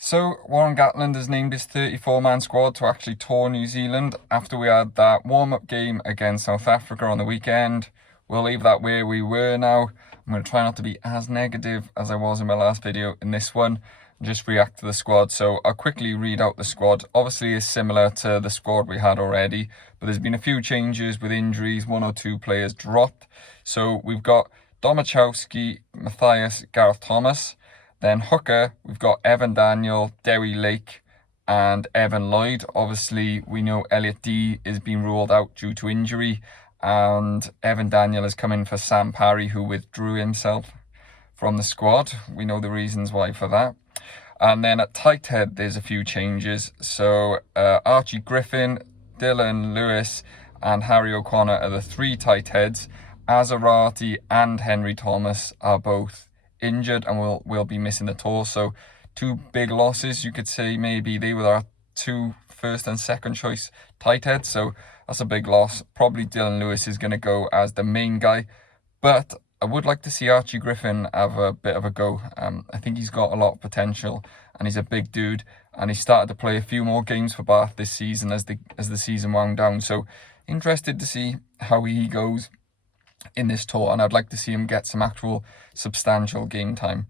So Warren Gatland has named his 34-man squad to actually tour New Zealand after we had that warm-up game against South Africa on the weekend. We'll leave that where we were now. I'm going to try not to be as negative as I was in my last video in this one and just react to the squad. So I'll quickly read out the squad. Obviously it's similar to the squad we had already, but there's been a few changes with injuries. One or two players dropped. So we've got Domachowski, Matthias, Gareth Thomas. Then hooker, we've got Evan Daniel, Dewi Lake and Evan Lloyd. Obviously, we know Elliot D is being ruled out due to injury, and Evan Daniel has come in for Sam Parry, who withdrew himself from the squad. We know the reasons why for that. And then at tight head, there's a few changes. So Archie Griffin, Dylan Lewis and Harry O'Connor are the three tight heads. Azarati and Henry Thomas are both injured and will be missing the tour. So two big losses, you could say. Maybe they were our two first and second choice tight heads, so that's a big loss. Probably Dylan Lewis is going to go as the main guy, but I would like to see Archie Griffin have a bit of a go. I think he's got a lot of potential and he's a big dude, and he started to play a few more games for Bath this season as the season wound down. So interested to see how he goes in this tour, and I'd like to see him get some actual substantial game time.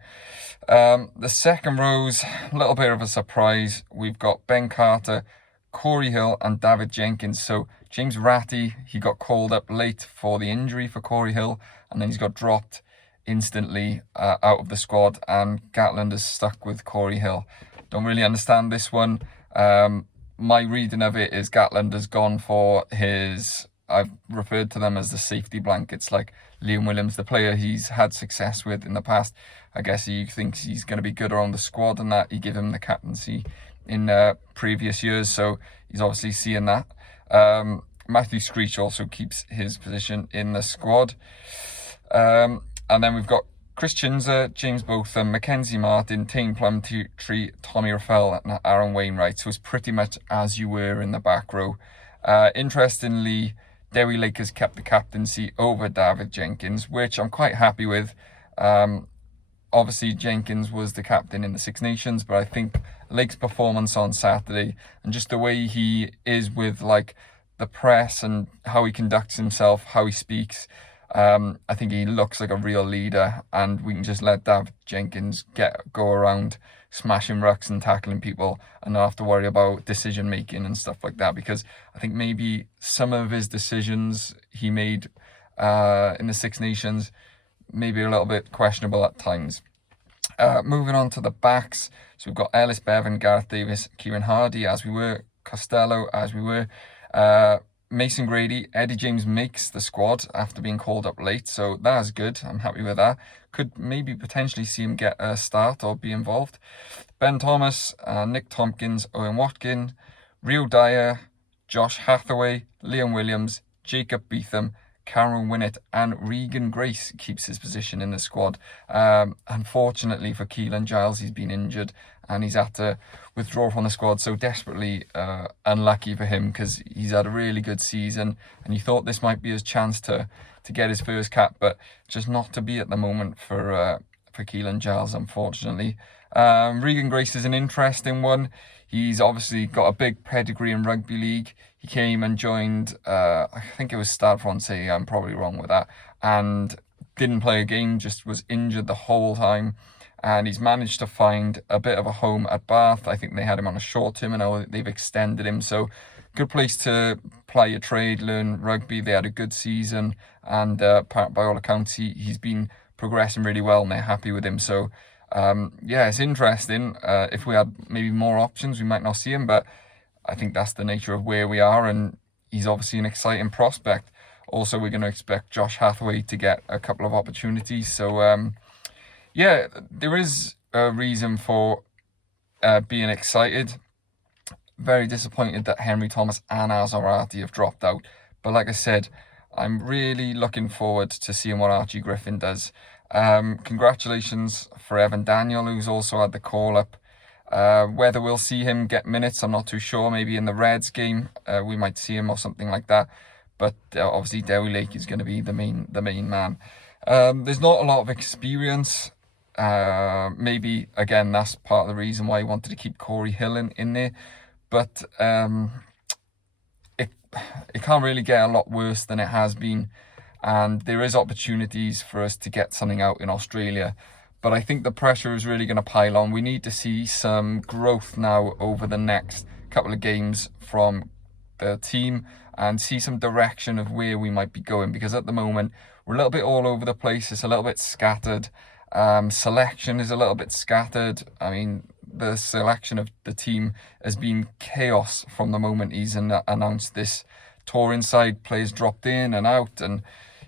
The second row's a little bit of a surprise. We've got Ben Carter, Corey Hill and David Jenkins. So James Ratty, he got called up late for the injury for Corey Hill, and then he's got dropped instantly out of the squad, and Gatland is stuck with Corey Hill. Don't really understand this one. My reading of it is Gatland has gone for his, I've referred to them as the safety blankets, like Liam Williams, the player he's had success with in the past. I guess he thinks he's going to be good around the squad and that. He gave him the captaincy in previous years, so he's obviously seeing that. Matthew Screech also keeps his position in the squad. And then we've got Chris Chinzer, James Botham, Mackenzie Martin, Tane Plumtree, Tommy Raffel and Aaron Wainwright. So it's pretty much as you were in the back row. Interestingly, Dewi Lake has kept the captaincy over David Jenkins, which I'm quite happy with. Obviously, Jenkins was the captain in the Six Nations, but I think Lake's performance on Saturday and just the way he is with like the press and how he conducts himself, how he speaks, I think he looks like a real leader, and we can just let David Jenkins go around smashing rucks and tackling people and not have to worry about decision making and stuff like that, because I think maybe some of his decisions he made in the Six Nations maybe a little bit questionable at times. Moving on to the backs, so we've got Ellis Bevan, Gareth Davis, Kieran Hardy as we were, Costello as we were, Mason Grady. Eddie James makes the squad after being called up late, so that is good. I'm happy with that. Could maybe potentially see him get a start or be involved. Ben Thomas, Nick Tompkins, Owen Watkin, Rio Dyer, Josh Hathaway, Liam Williams, Jacob Beetham, Cameron Winnett and Regan Grace keeps his position in the squad. Unfortunately for Keelan Giles, he's been injured and he's had to withdraw from the squad, so desperately unlucky for him, because he's had a really good season and you thought this might be his chance to get his first cap, but just not to be at the moment for Keelan Giles, unfortunately. Regan Grace is an interesting one. He's obviously got a big pedigree in rugby league. He came and joined, I think it was Stade Francais, I'm probably wrong with that, and didn't play a game, just was injured the whole time. And he's managed to find a bit of a home at Bath. I think they had him on a short term and now they've extended him. So good place to play your trade, learn rugby. They had a good season, and by all accounts, he's been progressing really well and they're happy with him. So yeah, it's interesting. If we had maybe more options, we might not see him, but I think that's the nature of where we are, and he's obviously an exciting prospect. Also, we're going to expect Josh Hathaway to get a couple of opportunities. So yeah, there is a reason for being excited. Very disappointed that Henry Thomas and Azarati have dropped out. But like I said, I'm really looking forward to seeing what Archie Griffin does. Congratulations for Evan Daniel, who's also had the call-up. Whether we'll see him get minutes, I'm not too sure. Maybe in the Reds game, we might see him or something like that. But obviously, Dewi Lake is going to be the main man. There's not a lot of experience Maybe, again, that's part of the reason why he wanted to keep Corey Hill in there. But it can't really get a lot worse than it has been. And there is opportunities for us to get something out in Australia. But I think the pressure is really going to pile on. We need to see some growth now over the next couple of games from the team and see some direction of where we might be going, because at the moment we're a little bit all over the place. It's a little bit scattered. Selection is a little bit scattered. I mean, the selection of the team has been chaos from the moment he's announced this touring side. Players dropped in and out, and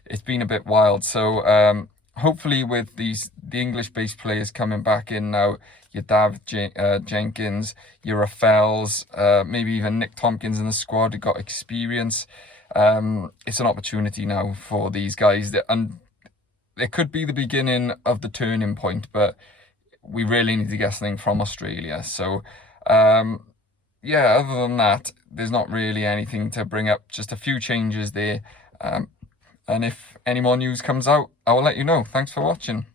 it's been a bit wild. So hopefully with the English-based players coming back in now, your Dav Jenkins, your Raffels, maybe even Nick Tompkins in the squad who got experience. It's an opportunity now for these guys, and it could be the beginning of the turning point, but we really need to get something from Australia. So yeah, other than that, there's not really anything to bring up, just a few changes there. And if any more news comes out, I will let you know. Thanks for watching.